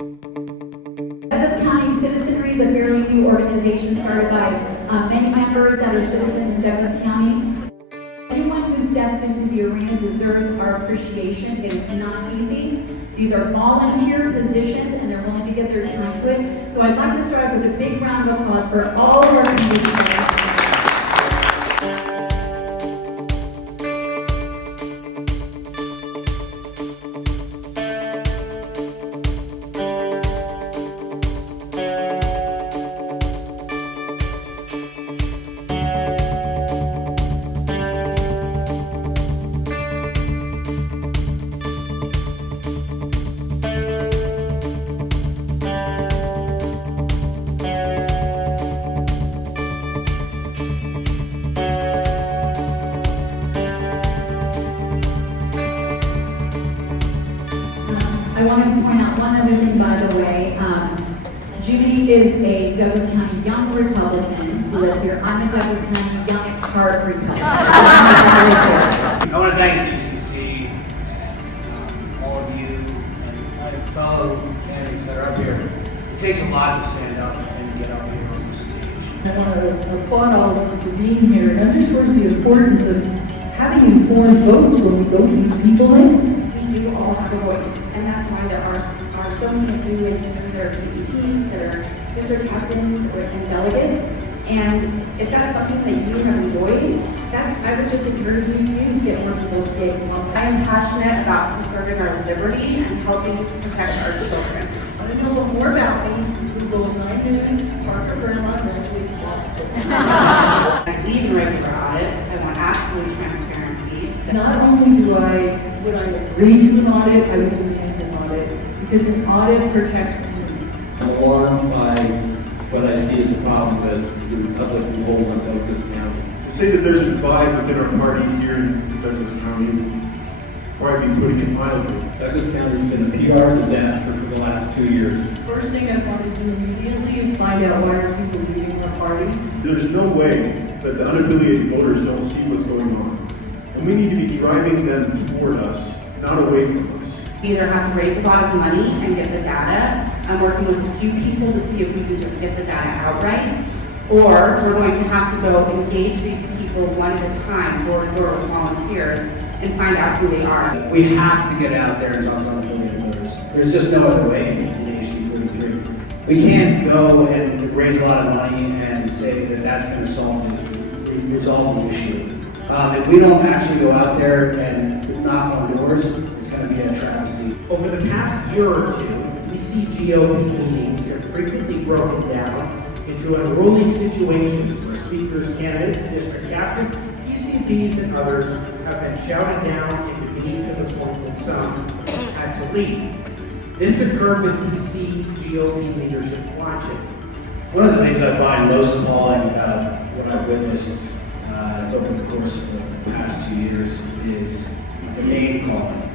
Douglas County Citizenry is a fairly new organization started by many members that are citizens in Douglas County. Anyone who steps into the arena deserves our appreciation. It is not easy. These are volunteer positions and they're willing to give their time to it. So I'd like to start with a big round of applause for all of our community staff. I want to point out one other thing, by the way. Judy is a Douglas County Young Republican who lives here. I'm a Douglas County Young at Heart Republican. I want to thank DCC and all of you and my fellow candidates that are up here. It takes a lot to stand up and get up here on this stage. I want to applaud all of you for being here. It underscores the importance of having informed votes when we vote these people in. We do all have a voice, and that's why there are so many of you in here that are PCPs, that are district captains, and delegates. And if that's something that you have enjoyed, I would just encourage you to get more people to get involved. I am passionate about preserving our liberty and helping to protect our children. Want to know more about me? Google 9 News, Parker Grandma, graduates law school. I believe in regular audits. I want absolute transparency. So Not only would I agree to an audit, I would demand an audit, because an audit protects me. I'm alarmed by what I see as a problem with the Republican hold on Douglas County. To say that there's a divide within our party here in Douglas County, or I'd be putting it mildly. Douglas County's been a PR disaster for the last 2 years. First thing I want to do immediately is find out why are people leaving our party. There's no way that the unaffiliated voters don't see what's going on. And we need to be driving them toward us, not away from us. we either have to raise a lot of money and get the data. I'm working with a few people to see if we can just get the data outright, or we're going to have to go engage these people one at a time, door to door with volunteers, and find out who they are. We have to get out there and talk to unaffiliated voters. There's just no other way in issue 43. We can't go and raise a lot of money and say that that's going to resolve the issue. If we don't actually go out there and knock on doors, it's going to be a travesty. Over the past year or two, DCGOP meetings have frequently broken down into unruly situations where speakers, candidates, district captains, PCPs, and others have been shouted down and demeaned to the point that some had to leave. This occurred with DCGOP Leadership Watching. One of the things I find most appalling about what I've witnessed over the course of the past 2 years is the name calling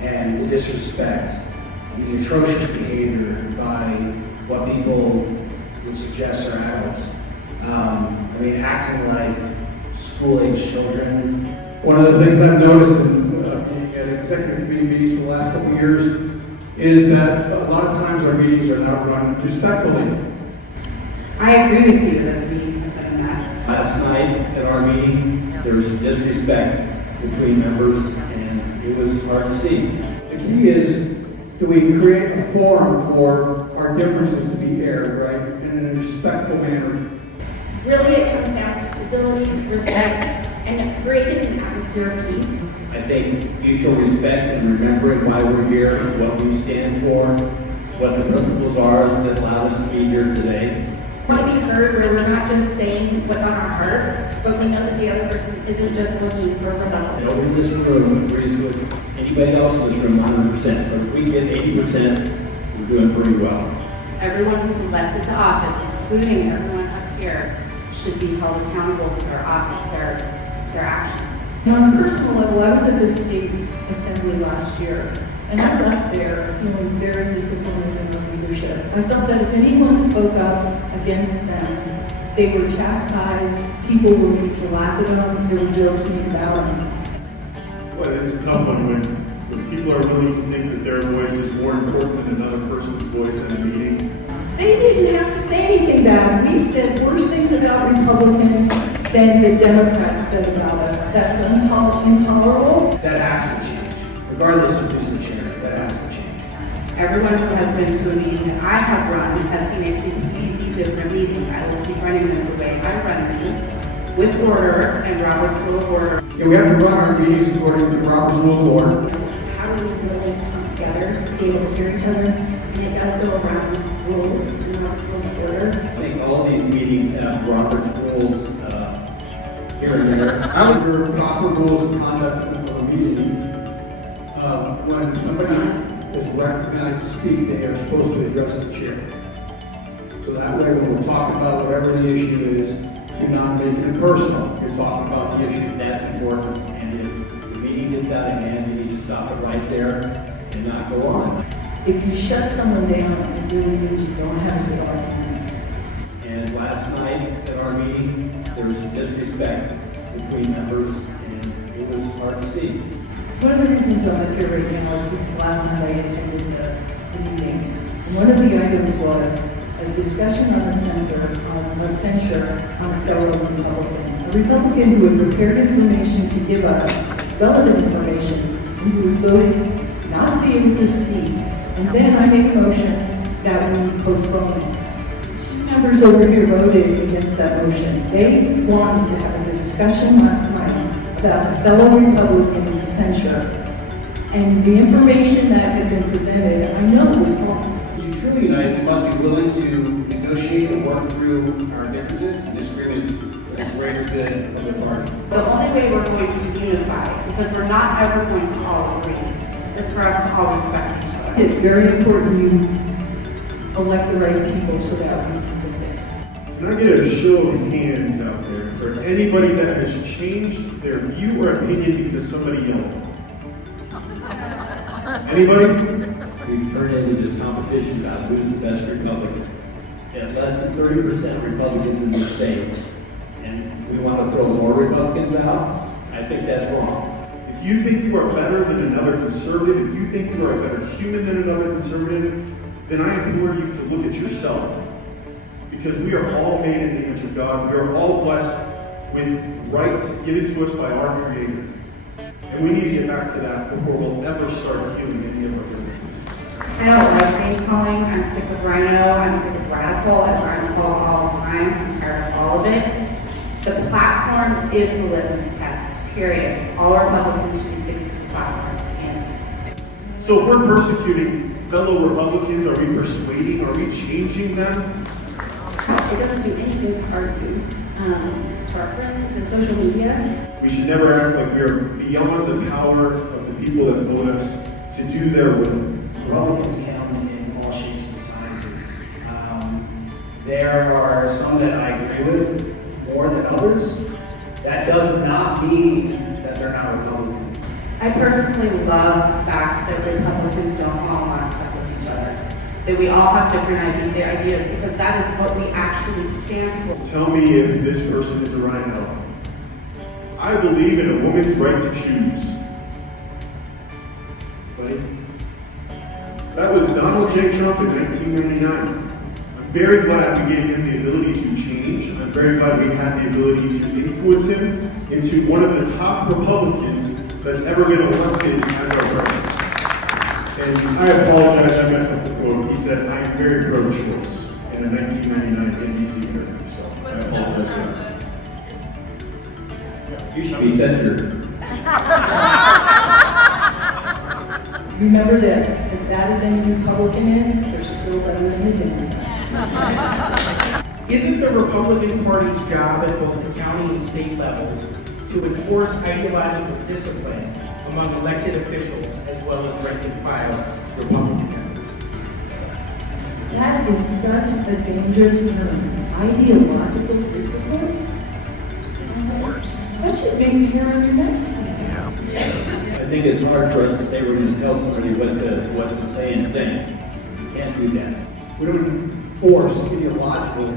and the disrespect and the atrocious behavior by what people would suggest are adults. Acting like school-age children. One of the things I've noticed in being at executive committee meetings for the last couple of years is that a lot of times our meetings are not run respectfully. I agree with you that the meetings have been a mess. Last night at our meeting, there was some disrespect between members, and it was hard to see. The key is, do we create a forum for our differences to be aired, right, in a respectful manner? Really, it comes down to civility, respect, and creating an atmosphere of peace. I think mutual respect and remembering why we're here, what we stand for, what the principles are that allowed us to be here today. We want to be heard where we're not just saying what's on our heart, but we know that the other person isn't just looking for rebuttal. Nobody in this room agrees with anybody else in this room 100%, but if we get 80%, we're doing pretty well. Everyone who's elected to office, including everyone up here, should be held accountable for their actions. And on a personal level, I was at the state assembly last year, and I left there feeling very disappointed in our leadership. I felt that if anyone spoke up against them, they were chastised, people were made to laugh at them, there were jokes made about them. Well, it's a tough one when people are willing to think that their voice is more important than another person's voice. he said worse things about Republicans than the Democrats said about us. That's intolerable. That has to change, regardless of who's the chair, that has to change. Everyone who has been to a meeting that I have run has seen a completely different meeting. I will keep running them the way I run them, with order and Robert's Rule of Order. Yeah, we have to run our meetings according to Robert's Rules of Order. How do we really come together to be able to hear each other? And it does go around rules and Robert's Rules of Order. I think all these meetings have Robert's rules here and there. I would observe proper rules of conduct of a meeting. When somebody is recognized to speak, they are supposed to address the chair. So that way, when we're talking about whatever the issue is, you're not making it personal. You're talking about the issue. That's important, and if the meeting gets out of hand, you need to stop it right there and not go on. If you shut someone down, it really means you don't have a good argument. And last night at our meeting, there was disrespect between members, and it was hard to see. One of the reasons I'm up here right now is because last night I attended the meeting. And one of the items was a discussion on a censure on a fellow Republican. A Republican who had prepared information to give us relevant information, and who was voting not to be able to speak. And then I make a motion that we postpone it. Two members over here voted against that motion. They wanted to have a discussion last night about a fellow Republican's censure. And the information that had been presented, I know was false. To truly unite, we must be willing to negotiate and work through our differences and disagreements for the greater good of the party. The only way we're going to unify, because we're not ever going to all agree, is for us to all respect each other. It's very important you elect the right people so that we can do this. Can I get a show of hands out there for anybody that has changed their view or opinion because somebody yelled? Anybody? We've turned into this competition about who's the best Republican. And less than 30% Republicans in the state, and we want to throw more Republicans out, I think that's wrong. If you think you are better than another conservative, if you think you are a better human than another conservative, then I implore you to look at yourself. Because we are all made in the image of God. We are all blessed with rights given to us by our Creator. And we need to get back to that before we'll ever start healing any of our differences. I don't like name calling. I'm sick of rhino. I'm sick of radical, as I'm called all the time. I'm tired of all of it. The platform is the litmus test, period. All Republicans should be sticking to the platform. And So if we're persecuting fellow Republicans, are we persuading, are we changing them? It doesn't do any good to argue to our friends and social media. We should never act like we are beyond the power of the people that vote us to do their will. Republicans come in all shapes and sizes. There are some that I agree with more than others. That does not mean that they're not Republicans. I personally love the fact that Republicans don't all lockstep with each other. That we all have different ideas, because that is what we actually stand for. Tell me if this person is a rhino. I believe in a woman's right to choose. Buddy? That was Donald J. Trump in 1999. I'm very glad we gave him the ability to change. I'm very glad we had the ability to influence him into one of the top Republicans that's ever been elected as our president. And I apologize, I messed up the quote. He said, I am very pro-choice in a 1999 NBC interview, so I apologize for that. You should be censored. Remember this, as bad as any Republican is, they're still better than the Democrat. Isn't the Republican Party's job at both the county and state levels to enforce ideological discipline among elected officials as well as rank and file Republican members? That is such a dangerous term, ideological discipline. That should make you hair on your neck. I think it's hard for us to say we're going to tell somebody what to say and think. You can't do that. We don't force ideological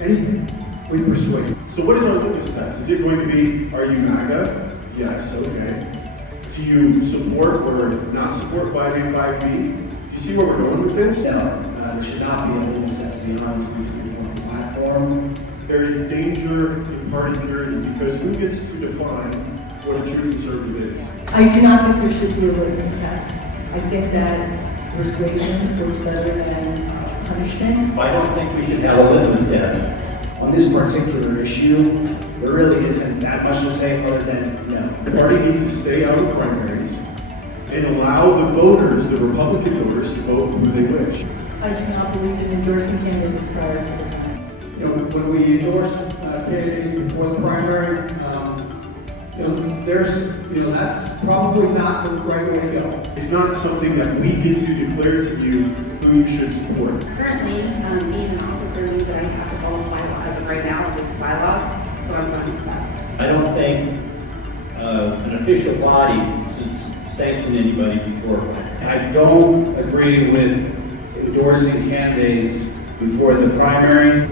anything. We persuade. So what is our litmus test? Is it going to be, are you MAGA? Yes, okay. Do you support or not support 5A, 5B? Do you see where we're going with this? No, there should not be a litmus test beyond the platform Forum. There is danger in party purity because who gets to define what a true conservative is? I do not think there should be a litmus test. I think that persuasion works better than punishment. I don't think we should have a litmus test. On this particular issue, there really isn't that much to say other than no. The party needs to stay out of primaries and allow the voters, the Republican voters, to vote who they wish. I do not believe in endorsing candidates prior to the primary. You know, when we endorse candidates before the primary, that's probably not the right way to go. It's not something that we get to declare to you who you should support. Currently, being an officer means that I have to follow bylaws as of right now, these bylaws, so I'm going to bylaws. I don't think an official body should sanction anybody before. I don't agree with endorsing candidates before the primary.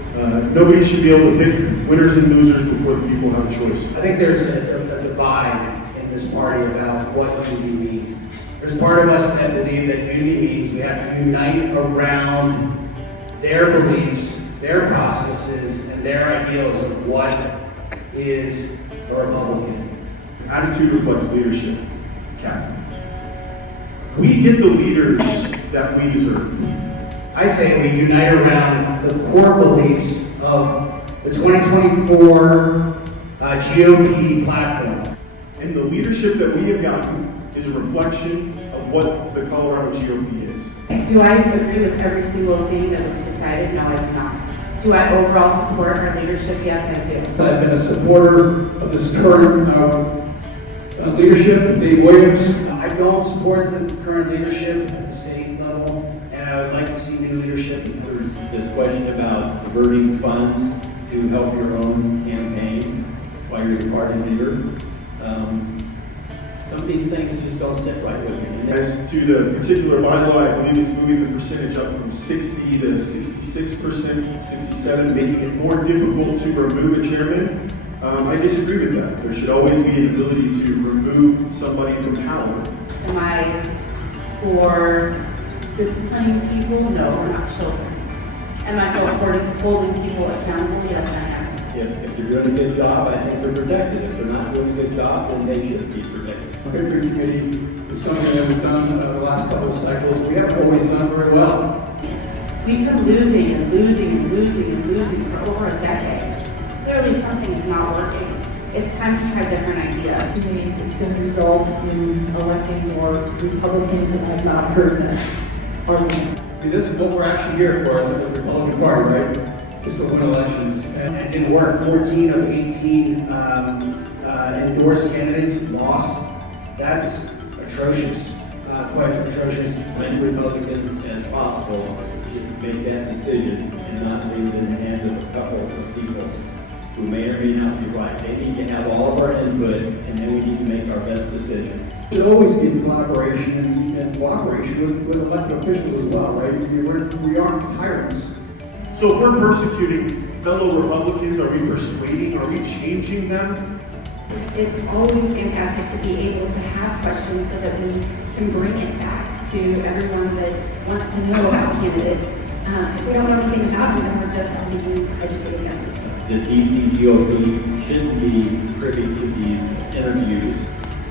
Nobody should be able to pick winners and losers before the people have a choice. I think there's a divide in this party about what unity means. There's part of us that believe that unity means we have to unite around their beliefs, their processes, and their ideals of what is a Republican. Attitude reflects leadership, Captain. We get the leaders that we deserve. I say we unite around the core beliefs of the 2024 GOP platform. And the leadership that we have gotten is a reflection of what the Colorado GOP is. Do I agree with every single thing that was decided? No, I do not. Do I overall support our leadership? Yes, I do. I've been a supporter of this current leadership, Dave Williams. I don't support the current leadership at the state level, and I would like to see new leadership. There's this question about diverting funds to help your own campaign while you're the party leader. Some of these things just don't sit right with me. As to the particular bylaw, I believe it's moving the percentage up from 60 to 66%, 67, making it more difficult to remove a chairman. I disagree with that. There should always be an ability to remove somebody from power. Am I for disciplining people? No, we're not children. Am I for holding people accountable? Yes, I am. If they're doing a good job, I think they're protected. If they're not doing a good job, then they should be protected. Victory Committee is something that we've done the last couple of cycles. We haven't always done very well. We've been losing and losing and losing and losing for over a decade. Clearly something's not working. It's time to try different ideas. To me, it's going to result in electing more Republicans, and I've not heard that argument. I mean, this is what we're actually here for as a Republican Party, right? Just to win elections. And it didn't work. 14 of 18 endorsed candidates lost. That's atrocious, quite atrocious. Many Republicans as possible should make that decision and not leave it in the hands of a couple of people who may or may not be right. They need to have all of our input, and then we need to make our best decision. There should always be collaboration and cooperation with elected officials as well, right? We aren't tyrants. So if we're persecuting fellow Republicans, are we persuading, are we changing them? It's always fantastic to be able to have questions so that we can bring it back to everyone that wants to know about candidates. If we don't know anything about them, then we're just educating us. The DCGOP shouldn't be privy to these interviews.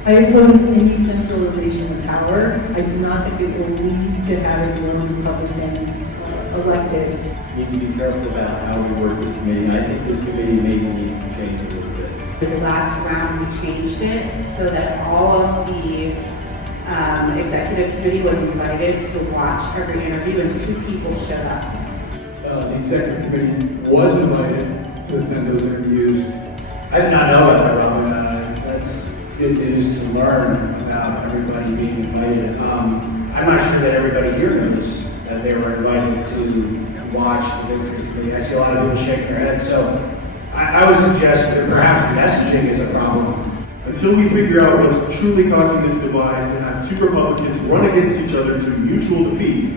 I oppose any centralization of power. I do not think it will lead to having more Republicans elected. We need to be careful about how we work this committee. I think this committee maybe needs to change a little bit. The last round, we changed it so that all of the executive committee was invited to watch every interview, and 2 people showed up. The executive committee was invited to attend those interviews. I did not know about that, Robin. That's good news to learn about everybody being invited. I'm not sure that everybody here knows that they were invited to watch the Victory Committee. I see a lot of people shaking their heads. So I would suggest that perhaps messaging is a problem. Until we figure out what's truly causing this divide, to have 2 Republicans run against each other to mutual defeat,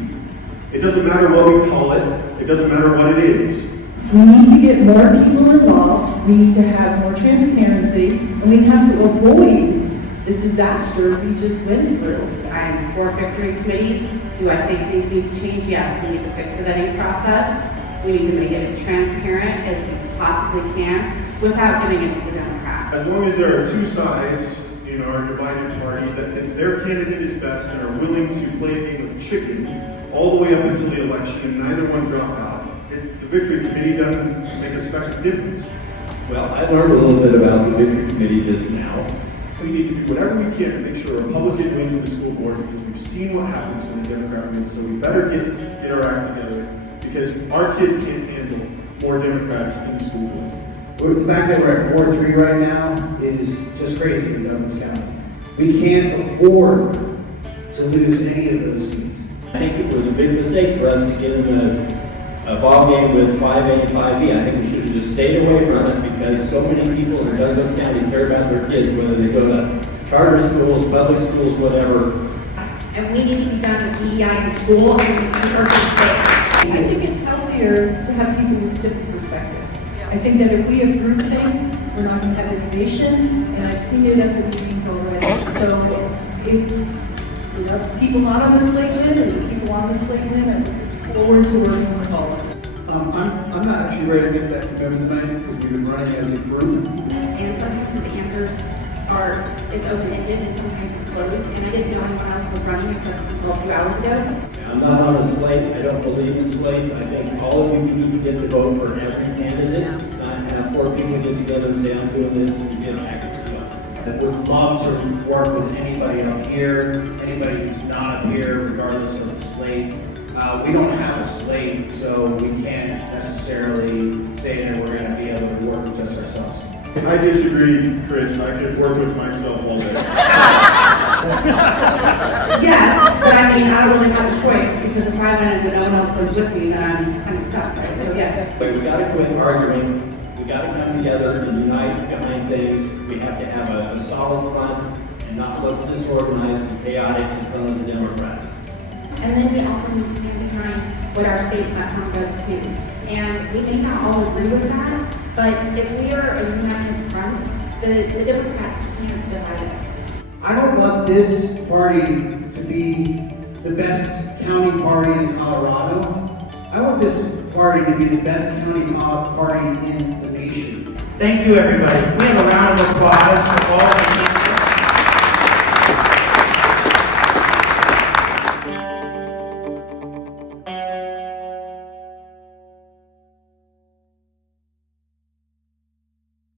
it doesn't matter what we call it, it doesn't matter what it is. We need to get more people involved, we need to have more transparency, and we have to avoid the disaster we just went through. I am for Victory Committee. Do I think things need to change? Yes, we need to fix the vetting process. We need to make it as transparent as we possibly can without giving it to the Democrats. As long as there are two sides in our divided party that think their candidate is best and are willing to play a game of chicken all the way up until the election and neither one drop out, the victory committee doesn't make a special difference. Well, I learned a little bit about the victory committee just now. We need to do whatever we can to make sure a Republican wins in the school board because we've seen what happens when a Democrat wins. So we better get our act together because our kids can't handle more Democrats in the school board. Well, the fact that we're at 4-3 right now is just crazy in Douglas County. We can't afford to lose any of those seats. I think it was a big mistake for us to get in a ball game with 5A and 5B. I think we should have just stayed away from it because so many people in Douglas County care about their kids, whether they go to charter schools, public schools, whatever. And we need to be done with DEI in school and these are safe. I think it's healthier to have people with different perspectives. I think that if we have groupthink, we're not going to have innovation, and I've seen it at the meetings already. So if people not on the slate win, and people on the slate win, I look forward to working with all of them. I'm not actually ready to get that commitment tonight because we've been running as a group. And sometimes his answers are, it's open-ended and sometimes it's closed. And I didn't know anyone else was running except until a few hours ago. I'm not on a slate. I don't believe in slates. I think all of you need to get to vote for every candidate. Not have 4 people get together and say, I'm doing this, and you get a package of us. That would love to work with anybody up here, anybody who's not up here, regardless of the slate. We don't have a slate, so we can't necessarily say that we're going to be able to work with just ourselves. I disagree, Chris. I could work with myself all day. Yes, but I mean, I don't really have a choice because if I went and no one else goes with me, then I'm kind of stuck, right? So yes. But we gotta quit arguing. We gotta come together and unite behind things. We have to have a solid front and not look disorganized and chaotic in front of the Democrats. And then we also need to stand behind what our state platform does too. And we may not all agree with that, but if we are a united front, the Democrats can't divide us. I don't want this party to be the best county party in Colorado. I want this party to be the best county party in the nation. Thank you, everybody. We have a round of applause for all of you.